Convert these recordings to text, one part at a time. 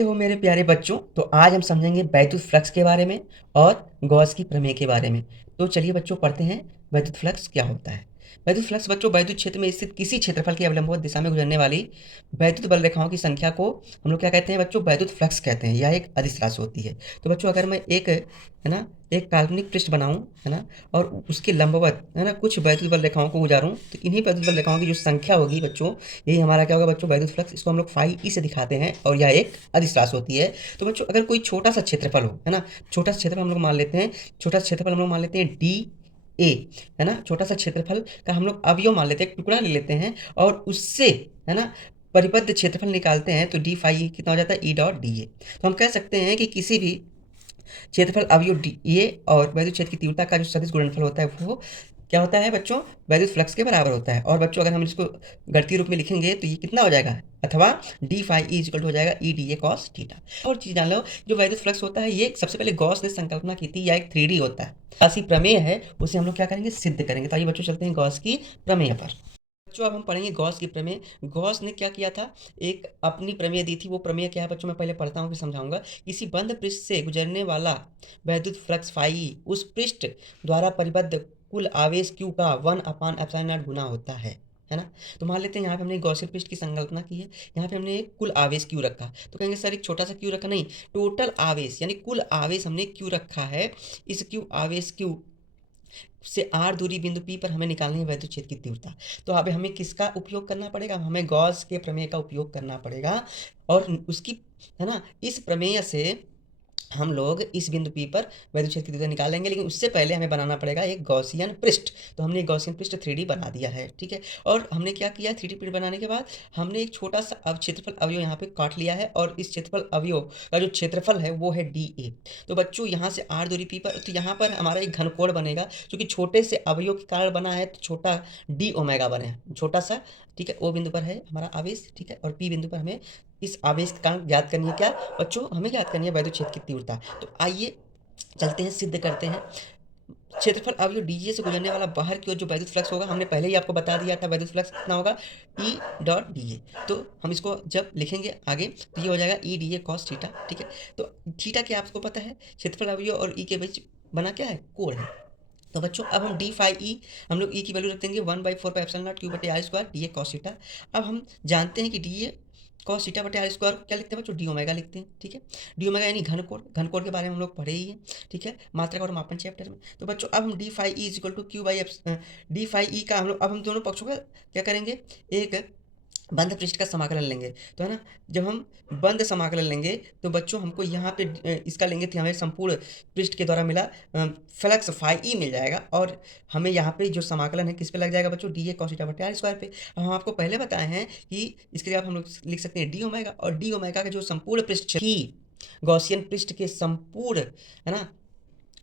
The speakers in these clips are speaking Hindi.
हो मेरे प्यारे बच्चों, तो आज हम समझेंगे वैद्युत फ्लक्स के बारे में और गॉस की प्रमेय के बारे में। तो चलिए बच्चों पढ़ते हैं वैद्युत फ्लक्स क्या होता है। वैद्युत फ्लक्स बच्चों वैद्युत क्षेत्र में स्थित किसी क्षेत्रफल की अवलंबवत दिशा में गुजरने वाली वैद्युत बल रेखाओं की संख्या को हम लोग क्या कहते हैं बच्चों, वैद्युत फ्लक्स कहते हैं। यह एक अदिश राशि होती है। तो बच्चों अगर मैं एक है ना एक काल्पनिक पृष्ठ बनाऊं, है ना, और उसके लंबवत है ना कुछ वैद्युत बल रेखाओं को गुजारूं, तो इन्हीं वैद्युत बल रेखाओं की जो संख्या होगी बच्चों, यही हमारा क्या होगा बच्चों, वैद्युत फ्लक्स। इसको हम लोग फाई ई से दिखाते हैं और यह एक अदिश राशि होती है। तो बच्चों अगर कोई छोटा सा क्षेत्रफल हो, है ना, छोटा सा क्षेत्रफल हम लोग मान लेते हैं, छोटा सा क्षेत्रफल हम लोग मान लेते हैं डी ए, है ना, छोटा सा क्षेत्रफल का हम लोग अवयव मान लेते हैं, टुकड़ा ले लेते हैं और उससे है ना परिबद्ध क्षेत्रफल निकालते हैं, तो डी फाई कितना हो जाता है, ई डॉट डी ए। तो हम कह सकते हैं कि किसी भी क्षेत्रफल अवयव डी ए और वैद्युत क्षेत्र की तीव्रता का जो सदिश गुणनफल होता है वो क्या होता है बच्चों, वैद्युत फ्लक्स के बराबर होता है। और बच्चों अगर हम इसको गणितीय रूप में लिखेंगे तो ये कितना हो जाएगा, अथवा d phi E equal to हो जाएगा E d A cos theta. और चीज जान लो, जो वैद्युत फ्लक्स होता है ये सबसे पहले गॉस ने संकल्पना की थी, या एक 3D होता है, ऐसी प्रमेय है, उसे हम लोग क्या करेंगे, सिद्ध करेंगे। तो आइए बच्चों चलते हैं गॉस की प्रमेय पर। बच्चों अब हम पढ़ेंगे गॉस की प्रमेय। गॉस ने क्या किया था, एक अपनी प्रमेय दी थी। वो प्रमेय क्या है बच्चों, मैं पहले पढ़ता हूँ फिर समझाऊंगा। किसी बंद पृष्ठ से गुजरने वाला वैद्युत फ्लक्स फाई उस पृष्ठ द्वारा परिबद्ध कुल आवेश क्यू का 1/ε0 गुना होता है ना। तो मान लेते हैं यहाँ पे हमने गॉसियन पृष्ठ की संकल्पना की है, यहाँ पे हमने एक कुल आवेश क्यू रखा, तो कहेंगे सर एक छोटा सा क्यू रखा, नहीं, टोटल आवेश यानी कुल आवेश हमने क्यू रखा है। इस क्यू आवेश क्यू से आर दूरी बिंदु पी पर हमें निकालनी है वैद्युत क्षेत्र की तीव्रता। तो अब हमें किसका उपयोग करना पड़ेगा, हमें गॉस के प्रमेय का उपयोग करना पड़ेगा। और उसकी है ना इस प्रमेय से हम लोग इस बिंदु P पर वैद्युत क्षेत्र की तीव्रता निकालेंगे, लेकिन उससे पहले हमें बनाना पड़ेगा एक गॉसियन पृष्ठ। तो हमने एक गॉसियन पृष्ठ 3D बना दिया है, ठीक है। और हमने क्या किया, 3D पृष्ठ बनाने के बाद हमने एक छोटा सा अब क्षेत्रफल अवयव यहाँ पे काट लिया है, और इस क्षेत्रफल अवयव का जो क्षेत्रफल है वो है डी ए। तो बच्चों यहाँ से आर दूरी P पर, तो यहाँ पर हमारा एक घनकोण बनेगा, क्योंकि छोटे से अवयव के कारण बना है, तो छोटा डी ओमेगा बने, छोटा सा, ठीक है। ओ बिंदु पर है हमारा आवेश, ठीक है, और पी बिंदु पर हमें इस आवेश का ज्ञात करनी है, क्या बच्चों, हमें ज्ञात करनी है वैद्युत क्षेत्र की तीव्रता। तो आइए चलते हैं, सिद्ध करते हैं। क्षेत्रफल अवयव डीजे से गुजरने वाला बाहर की ओर जो वैद्युत फ्लक्स होगा, हमने पहले ही आपको बता दिया था वैद्युत फ्लक्स कितना होगा, ई डॉट डी ए। तो हम इसको जब लिखेंगे आगे तो ये हो जाएगा E d A cos theta, ठीक है। तो थीटा क्या आपको पता है, क्षेत्रफल अवयव और ई के बीच बना क्या है, कोण है। तो बच्चों अब हम डी फाई ई, हम लोग ई की वैल्यू रख देंगे 1/4 क्यू बटे r square d A cos theta. अब हम जानते हैं कि डी ए कॉस थीटा बटे आर स्क्वायर क्या लिखते हैं बच्चों, डी ओमेगा लिखते हैं, ठीक है। डी ओमेगा यानी घनकोण, घनकोण के बारे में हम लोग पढ़े ही हैं, ठीक है, मात्रक और मापन चैप्टर में। तो बच्चों अब हम d phi E is equal to q by F, d phi E का हम लोग अब हम दोनों पक्षों का क्या करेंगे, एक बंद पृष्ठ का समाकलन लेंगे। तो है ना, जब हम बंद समाकलन लेंगे तो बच्चों हमको यहाँ पे इसका लेंगे तो हमें संपूर्ण पृष्ठ के द्वारा मिला फ्लक्स फाई ई मिल जाएगा, और हमें यहाँ पे जो समाकलन है किस पे लग जाएगा बच्चों, डी ए कॉस थीटा बटे आर स्क्वायर पे। अब हम आपको पहले बताए हैं कि इसके लिए आप हम लोग लिख सकते हैं डी ओमेगा, और डी ओमेगा का जो संपूर्ण पृष्ठ ही गॉसियन पृष्ठ के संपूर्ण, है ना,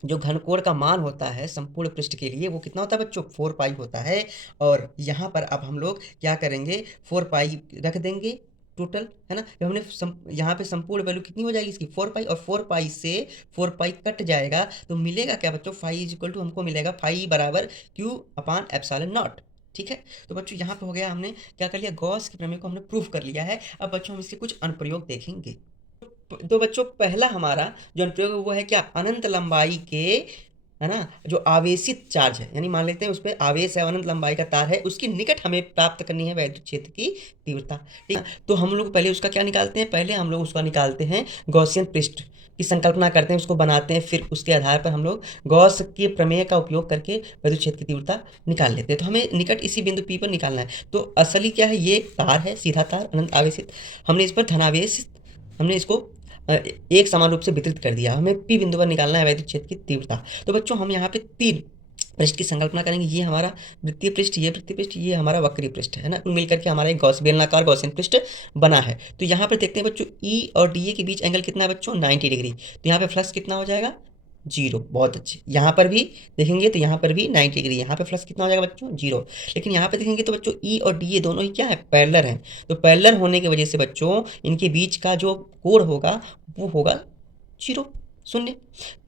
जो घनकोण का मान होता है संपूर्ण पृष्ठ के लिए वो कितना होता है बच्चों, 4 पाई होता है। और यहाँ पर अब हम लोग क्या करेंगे, 4 पाई रख देंगे टोटल, है ना। जब हमने यहाँ पे संपूर्ण वैल्यू कितनी हो जाएगी इसकी, 4 पाई, और 4 पाई से 4 पाई कट जाएगा तो मिलेगा क्या बच्चों, फाई इज इक्वल टू हमको मिलेगा फाई बराबर क्यू अपान एप्सिलॉन नॉट, ठीक है। तो बच्चों यहाँ पे हो गया, हमने क्या कर लिया, गॉस के प्रमेय को हमने प्रूफ कर लिया है। अब बच्चों हम इसके कुछ अनुप्रयोग देखेंगे। तो बच्चों पहला हमारा जो अनुप्रयोग है वो है क्या, अनंत लंबाई के, है ना, जो आवेशित चार्ज है, यानी मान लेते हैं उस पर आवेश है, अनंत लंबाई का तार है, उसकी निकट हमें प्राप्त करनी है वैद्युत क्षेत्र की तीव्रता, ठीक है। तो हम लोग पहले उसका क्या निकालते हैं, पहले हम लोग उसका निकालते हैं गॉसियन पृष्ठ की संकल्पना करते हैं, उसको बनाते हैं, फिर उसके आधार पर हम लोग गॉस के प्रमेय का उपयोग करके वैद्युत क्षेत्र की तीव्रता निकाल लेते हैं। तो हमें निकट इसी बिंदु पी पर निकालना है। तो असली क्या है, ये तार है, सीधा तार अनंत आवेशित, हमने इस पर धनावेश, हमने इसको एक समान रूप से वितरित कर दिया। हमें पी बिंदु पर निकालना है वैद्युत क्षेत्र की तीव्रता। तो बच्चों हम यहाँ पे 3 पृष्ठ की संकल्पना करेंगे, ये हमारा वृत्तीय पृष्ठ, ये वृत्तीय पृष्ठ, ये हमारा वक्रीय पृष्ठ, है ना, कुल मिलकर के हमारा एक बेलनाकार गॉसियन पृष्ठ बना है। तो यहाँ पर देखते हैं बच्चों ई और डी ए के बीच एंगल कितना है बच्चों, 90 डिग्री। तो यहाँ पे फ्लक्स कितना हो जाएगा, 0, बहुत अच्छे। यहाँ पर भी देखेंगे तो यहाँ पर भी 90 डिग्री, यहाँ पे फ्लक्स कितना हो जाएगा बच्चों, 0। लेकिन यहाँ पे देखेंगे तो बच्चों ई और डी ए दोनों ही क्या है, पैरेलल हैं। तो पैरेलल होने की वजह से बच्चों इनके बीच का जो कोण होगा वो होगा 0, शून्य।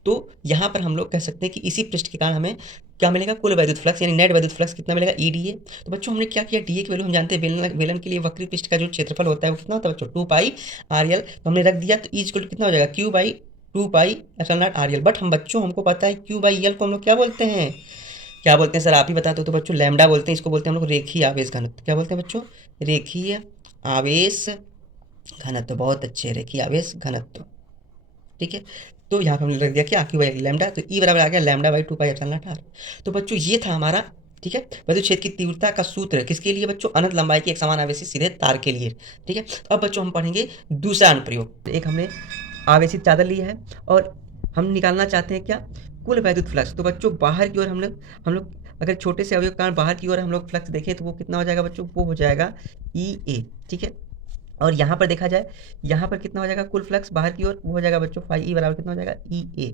तो यहाँ पर हम लोग कह सकते हैं कि इसी पृष्ठ के कारण हमें क्या मिलेगा, कुल वैद्युत फ्लक्स यानी नेट वैद्युत फ्लक्स कितना मिलेगा, EdA। तो बच्चों हमने क्या किया, DA की वैल्यू हम जानते हैं, बेलन के लिए वक्री पृष्ठ का जो क्षेत्रफल होता है वो कितना होता है बच्चों, 2πRL। तो हमने रख दिया, तो E इक्वल टू कितना हो जाएगा, Q/2πε0 RL। बट हमको पता है Q/L को हम लोग क्या बोलते हैं, क्या बोलते हैं सर आप ही बताते हो। तो बच्चों लैम्डा बोलते हैं, इसको बोलते हैं हम लोग रेखीय आवेश घनत्व। क्या बोलते हैं बच्चों, रेखीय आवेश घनत्व। बहुत अच्छे, रेखीय आवेश घनत्व, ठीक है। तो यहाँ पे हमने रख दिया क्या, Q/L लैम्डा। तो E बराबर आ गया λ/2πε0R। तो बच्चों ये था हमारा, ठीक है, विद्युत क्षेत्र की तीव्रता का सूत्र किसके लिए बच्चों, अनंत लंबाई की एक समान आवेशित सीधे तार के लिए, ठीक है। तो अब बच्चों हम पढ़ेंगे दूसरा अनुप्रयोग। एक हमने आवेशित चादर लिया है और हम निकालना चाहते हैं क्या, कुल वैद्युत फ्लक्स। तो बच्चों बाहर की ओर हम लोग अगर छोटे से अवयव के कारण बाहर की ओर हम लोग फ्लक्स देखें तो वो कितना हो जाएगा बच्चों, वो हो जाएगा EA, ठीक है। और यहाँ पर देखा जाए, यहाँ पर कितना हो जाएगा कुल फ्लक्स बाहर की ओर, वो हो जाएगा बच्चों फाई E बराबर कितना हो जाएगा, EA,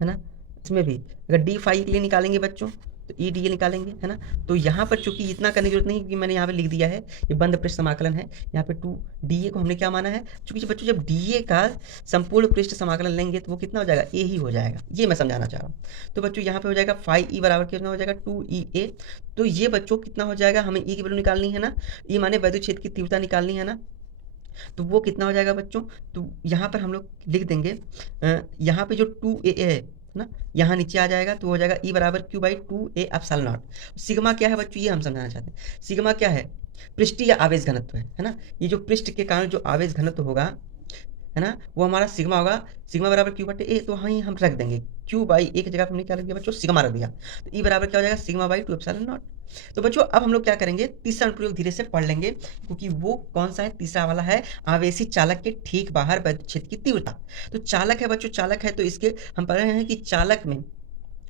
है ना। इसमें भी अगर D फाई के लिए निकालेंगे बच्चों तो EDA निकालेंगे, है ना। तो यहाँ पर चूंकि इतना करने की जरूरत नहीं, क्योंकि मैंने यहाँ पे लिख दिया है ये बंद पृष्ठ समाकलन है। यहाँ पे 2DA को हमने क्या माना है, चूंकि बच्चों जब DA का संपूर्ण पृष्ठ समाकलन लेंगे तो वो कितना हो जाएगा, A ही हो जाएगा। ये मैं समझाना चाह रहा हूँ। तो बच्चों यहाँ पे हो जाएगा फाई E बराबर कितना हो जाएगा, 2EA। तो ये बच्चों कितना हो जाएगा, हमें E की वैल्यू निकालनी है ना, E माने वैद्युत क्षेत्र की तीव्रता निकालनी है ना। तो वो कितना हो जाएगा बच्चों, तो यहाँ पर हम लोग लिख देंगे, यहाँ पे जो 2A है ना, यहाँ नीचे आ जाएगा तो हो जाएगा E बराबर Q/2A ε0। सिग्मा क्या है बच्चों, ये हम समझाना चाहते हैं। सिग्मा क्या है, पृष्ठीय आवेश घनत्व है ना। ये जो पृष्ठ के कारण जो आवेश घनत्व होगा, है ना, वो हमारा सिग्मा होगा। सिग्मा बराबर Q/A। तो वहीं हम रख देंगे Q/A की जगह पर हमने क्या रख दिया बच्चों, सिग्मा रख दिया। तो E बराबर क्या हो जाएगा, सिग्मा/2ε0। तो बच्चों अब हम लोग क्या करेंगे, तीसरा अनुप्रयोग धीरे से पढ़ लेंगे, क्योंकि वो कौन सा है, तीसरा वाला है, आवेशित चालक के ठीक बाहर विद्युत क्षेत्र की तीव्रता। तो चालक है बच्चों, चालक है तो इसके हम पढ़ रहे हैं कि चालक में,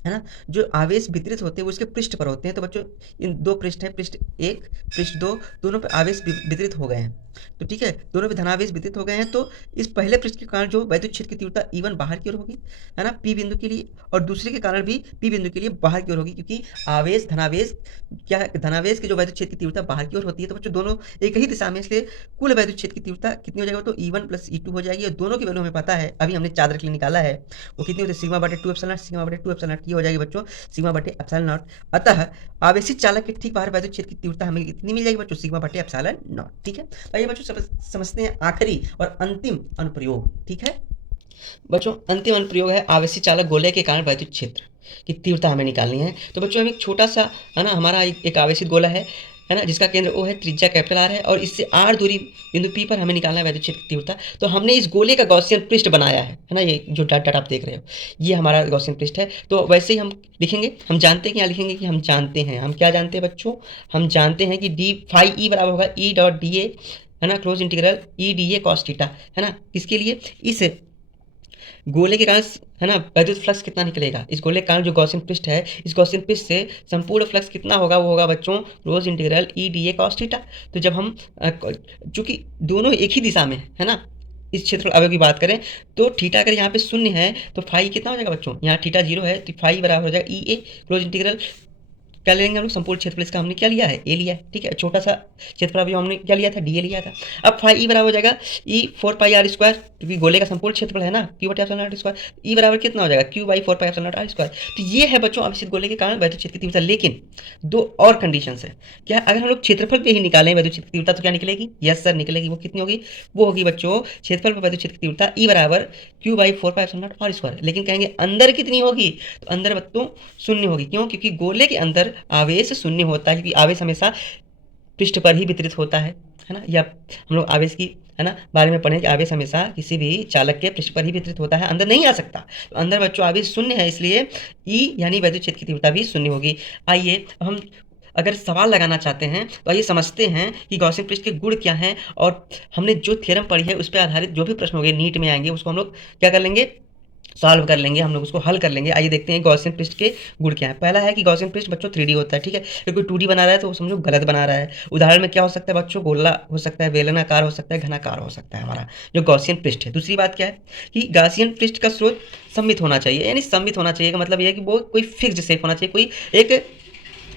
है ना, जो आवेश वितरित होते हैं वो इसके पृष्ठ पर होते हैं। तो बच्चों इन दो पृष्ठ है, पृष्ठ 1 पृष्ठ 2, दोनों पे आवेश वितरित हो गए हैं। तो ठीक है, दोनों पे धनावेश वितरित हो गए हैं। तो इस पहले पृष्ठ के कारण जो वैद्युत क्षेत्र की तीव्रता E1 बाहर की ओर होगी, है ना, P बिंदु के लिए, और दूसरे के कारण भी P बिंदु के लिए बाहर की ओर होगी, क्योंकि आवेश धनावेश क्या है, धनावेश की जो वैद्युत क्षेत्र की तीव्रता बाहर की ओर होती है। तो बच्चों दोनों एक ही दिशा में, इसलिए कुल वैद्युत क्षेत्र की तीव्रता कितनी हो जाएगी, तो E1 + E2 हो जाएगी। और दोनों की वैल्यू हमें पता है, अभी हमने चादर के लिए निकाला है, वो कितनी होती है, सिग्मा/2ε0, सिग्मा/2ε0 की हो जाएगी बच्चों, सिग्मा/ε0। अतः आवेशित चालक के ठीक बाहर वैद्युत क्षेत्र की तीव्रता हमें कितनी मिल जाएगी बच्चों, सिग्मा/ε0, ठीक है। आइए बच्चों समझते हैं आखिरी और अंतिम अनुप्रयोग, ठीक है। बच्चों अंतिम अनुप्रयोग है आवेशित चालक गोले के कारण वैद्युत क्षेत्र की तीव्रता हमें निकालनी है। तो बच्चों हम एक छोटा सा, है ना, हमारा एक आवेशित गोला है ना, जिसका केंद्र O है, त्रिज्या R है, और इससे R दूरी बिंदु P पर हमें निकालना है वैद्युत क्षेत्र की तीव्रता। तो हमने इस गोले का गॉसियन पृष्ठ बनाया है ना, ये जो डॉट आप देख रहे हो ये हमारा गॉसियन पृष्ठ है। तो वैसे ही हम लिखेंगे, हम जानते हैं कि यहाँ लिखेंगे कि हम जानते हैं, हम क्या जानते हैं बच्चों, हम जानते हैं कि D फाई E बराबर होगा E.dA, है ना, close integral EdA cos theta, है ना। किसके लिए, इस गोले के कारण, है ना, वैद्युत फ्लक्स कितना निकलेगा, इस गोले के कारण जो गॉसियन पृष्ठ है, इस गॉसियन पृष्ठ से संपूर्ण फ्लक्स कितना होगा, वो होगा बच्चों close integral EdA cos theta. तो जब हम चूंकि दोनों एक ही दिशा में है ना, इस क्षेत्र अवयव की बात करें तो थीटा अगर यहाँ पे 0 है तो फाई कितना हो जाएगा बच्चों, यहाँ थीटा 0 है तो फाई बराबर हो जाएगा EA क्लोज इंटीग्रल, क्या लेंगे हम लोग, संपूर्ण क्षेत्रफल इसका हमने क्या लिया है, A लिया है, ठीक है। छोटा सा क्षेत्रफल अभी हमने क्या लिया था, DA लिया था। अब फाई E बराबर हो जाएगा E 4πr², क्योंकि गोले का संपूर्ण क्षेत्रफल है ना, Q/ε0², E बराबर कितना हो जाएगा, Q/4πε0r²। तो ये है बच्चों आवेशित गोले के कारण वैद्युत क्षेत्र की तीव्रता। लेकिन दो और कंडीशन है, क्या अगर हम लोग क्षेत्रफल पे ही निकालें वैद्युत क्षेत्र की तीव्रता तो क्या निकलेगी, यस सर निकलेगी। वो कितनी होगी, वो होगी बच्चों क्षेत्रफल पर वैद्युत क्षेत्र की तीव्रता E बराबर Q/4πε0r²। लेकिन कहेंगे अंदर कितनी होगी, तो अंदर बच्चों 0 होगी। क्यों, क्योंकि गोले के अंदर आवेश 0 होता है, क्योंकि आवेश हमेशा पृष्ठ पर ही वितरित होता है ना। या हम लोग आवेश की, है ना, बारे में पढ़ें कि आवेश हमेशा किसी भी चालक के पृष्ठ पर ही वितरित होता है, अंदर नहीं आ सकता। तो अंदर बच्चों आवेश 0 है, इसलिए E यानी वैद्युत क्षेत्र की तीव्रता भी 0 होगी। आइए हम अगर सवाल लगाना चाहते हैं तो आइए समझते हैं कि गॉसियन पृष्ठ के गुण क्या हैं, और हमने जो थ्योरम पढ़ी है उस पर आधारित जो भी प्रश्न होंगे नीट में आएंगे उसको हम लोग क्या कर लेंगे, सॉल्व कर लेंगे, हम लोग उसको हल कर लेंगे। आइए देखते हैं गॉसियन पृष्ठ के गुण क्या है। पहला है कि गॉसियन पृष्ठ बच्चों 3D होता है, ठीक है। अगर कोई 2D बना रहा है तो वो समझो गलत बना रहा है। उदाहरण में क्या हो सकता है बच्चों, गोला हो सकता है, बेलनाकार हो सकता है, घनाकार हो सकता है हमारा जो गॉसियन पृष्ठ है। दूसरी बात क्या है कि गॉसियन पृष्ठ का स्रोत सममित होना चाहिए, यानी सममित होना चाहिए का मतलब यह है कि वो कोई फिक्स्ड शेप होना चाहिए, कोई एक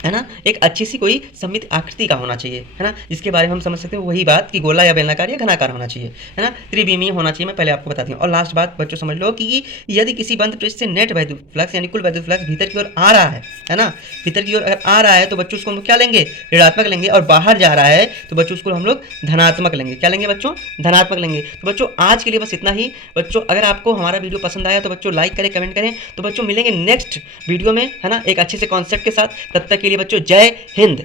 है ना, एक अच्छी सी कोई सममित आकृति का होना चाहिए, है ना, जिसके बारे में हम समझ सकते हैं वही बात कि गोला या बेलनाकार या घनाकार होना चाहिए, है ना, त्रिविमीय होना चाहिए। मैं पहले आपको बताती हूँ। और लास्ट बात बच्चों समझ लो कि यदि किसी बंद पृष्ठ से नेट वैद्युत फ्लक्स यानी कुल वैद्युत फ्लक्स भीतर की ओर आ रहा है ना, भीतर की ओर अगर आ रहा है तो बच्चों उसको हम लोग क्या लेंगे, ऋणात्मक लेंगे, और बाहर जा रहा है तो बच्चों उसको हम लोग धनात्मक लेंगे। क्या लेंगे बच्चों, धनात्मक लेंगे। तो बच्चों आज के लिए बस इतना ही। बच्चों अगर आपको हमारा वीडियो पसंद आया तो बच्चों लाइक करें, कमेंट करें। तो बच्चों मिलेंगे नेक्स्ट वीडियो में, है ना, एक अच्छे से कॉन्सेप्ट के साथ। तब तक के लिए बच्चों जय हिंद।